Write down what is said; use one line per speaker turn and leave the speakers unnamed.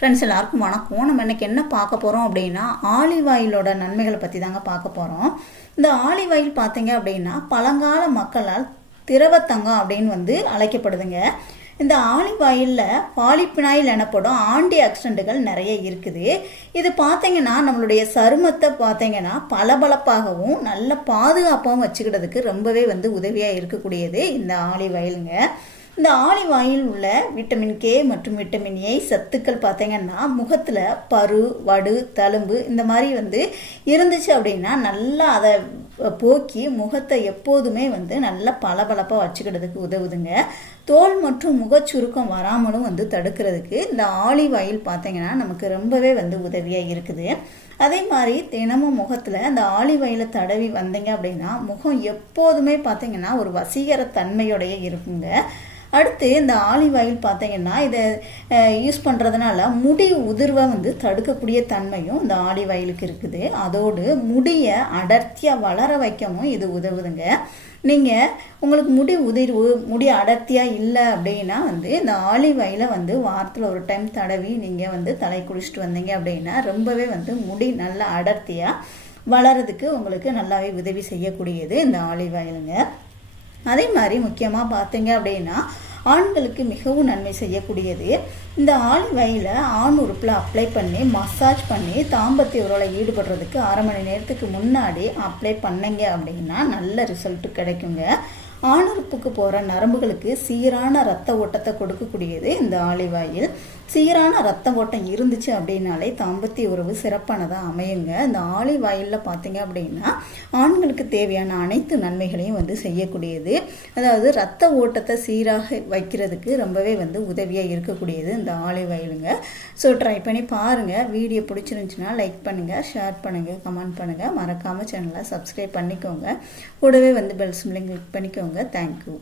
Friends எல்லாருக்கும் வணக்கம். நம்ம இன்றைக்கி என்ன பார்க்க போகிறோம் அப்படின்னா ஆலிவ் ஆயிலோட நன்மைகளை பற்றி தாங்க பார்க்க போகிறோம் இந்த ஆலிவ் ஆயில் பார்த்தீங்க அப்படின்னா பழங்கால மக்களால் திரவத்தங்கம் அப்படின்னு வந்து அழைக்கப்படுதுங்க. இந்த ஆலிவ் ஆயிலில் பாலிப்பினாயில் எனப்படும் ஆண்டி ஆக்சிடென்ட்டுகள் நிறைய இருக்குது. இது பார்த்தீங்கன்னா நம்மளுடைய சருமத்தை பார்த்தீங்கன்னா பளபளப்பாகவும் நல்ல பாதுகாப்பாகவும் வச்சுக்கிட்டதுக்கு ரொம்பவே வந்து உதவியாக இருக்கக்கூடியது இந்த ஆலிவ் ஆயிலுங்க இந்த ஆலிவ் ஆயில் உள்ள விட்டமின் கே மற்றும் விட்டமின் ஏ சத்துக்கள் பார்த்தீங்கன்னா முகத்தில் பரு வடு தழும்பு இந்த மாதிரி வந்து இருந்துச்சு அப்படின்னா நல்லா அதை போக்கி முகத்தை எப்போதுமே வந்து நல்லா பளபளப்பாக வச்சுக்கிறதுக்கு உதவுதுங்க. தோல் மற்றும் முகச்சுருக்கம் வராமலும் வந்து தடுக்கிறதுக்கு இந்த ஆலிவ் ஆயில் பார்த்தீங்கன்னா நமக்கு ரொம்பவே வந்து உதவியாக இருக்குது. அதே மாதிரி தினமும் முகத்தில் அந்த ஆலிவ் ஆயிலை தடவி வந்தீங்க அப்படின்னா முகம் எப்போதுமே பார்த்தீங்கன்னா ஒரு வசீகர தன்மையோடைய இருக்குங்க. அடுத்து இந்த ஆலிவ் ஆயில் பார்த்தீங்கன்னா இதை யூஸ் பண்ணுறதுனால முடி உதிர்வை வந்து தடுக்கக்கூடிய தன்மையும் இந்த ஆலிவ் ஆயிலுக்கு இருக்குது. அதோடு முடியை அடர்த்தியாக வளர வைக்கவும் இது உதவுதுங்க. நீங்கள் உங்களுக்கு முடி உதிர்வு முடி அடர்த்தியாக இல்லை அப்படின்னா வந்து இந்த ஆலிவ் ஆயிலை வந்து வாரத்தில் ஒரு டைம் தடவி நீங்கள் வந்து தலை குளிச்சுட்டு வந்தீங்க அப்படின்னா ரொம்பவே வந்து முடி நல்லா அடர்த்தியாக வளரதுக்கு உங்களுக்கு நல்லாவே உதவி செய்யக்கூடியது இந்த ஆலிவ் ஆயிலுங்க. அதே மாதிரி முக்கியமாக பார்த்தீங்க அப்படின்னா ஆண்களுக்கு மிகவும் நன்மை செய்யக்கூடியது. இந்த ஆலிவ் ஆயிலை ஆண் உறுப்பில் அப்ளை பண்ணி மசாஜ் பண்ணி தாம்பத்திய உரலை ஈடுபடுறதுக்கு அரை மணி நேரத்துக்கு முன்னாடி அப்ளை பண்ணீங்க அப்படின்னா நல்ல ரிசல்ட் கிடைக்குங்க. ஆணுறுப்புக்கு போகிற நரம்புகளுக்கு சீரான ரத்த ஓட்டத்தை கொடுக்கக்கூடியது இந்த ஆலிவ் ஆயில் சீரான ரத்த ஓட்டம் இருந்துச்சு அப்படின்னாலே தாம்பத்திய உறவு சிறப்பானதாக அமையுங்க. இந்த ஆலிவ் ஆயிலில் பார்த்தீங்க அப்படின்னா ஆண்களுக்கு தேவையான அனைத்து நன்மைகளையும் வந்து செய்யக்கூடியது. அதாவது ரத்த ஓட்டத்தை சீராக வைக்கிறதுக்கு ரொம்பவே வந்து உதவியாக இருக்கக்கூடியது இந்த ஆலிவ் ஆயிலுங்க ஸோ ட்ரை பண்ணி பாருங்கள் வீடியோ பிடிச்சிருந்துச்சுன்னா லைக் பண்ணுங்கள் ஷேர் பண்ணுங்கள் கமெண்ட் பண்ணுங்கள் மறக்காமல் சேனலை சப்ஸ்கிரைப் பண்ணிக்கோங்க. கூடவே வந்து பெல் சிம்லிங் கிளிக் பண்ணிக்கோங்க. Thank you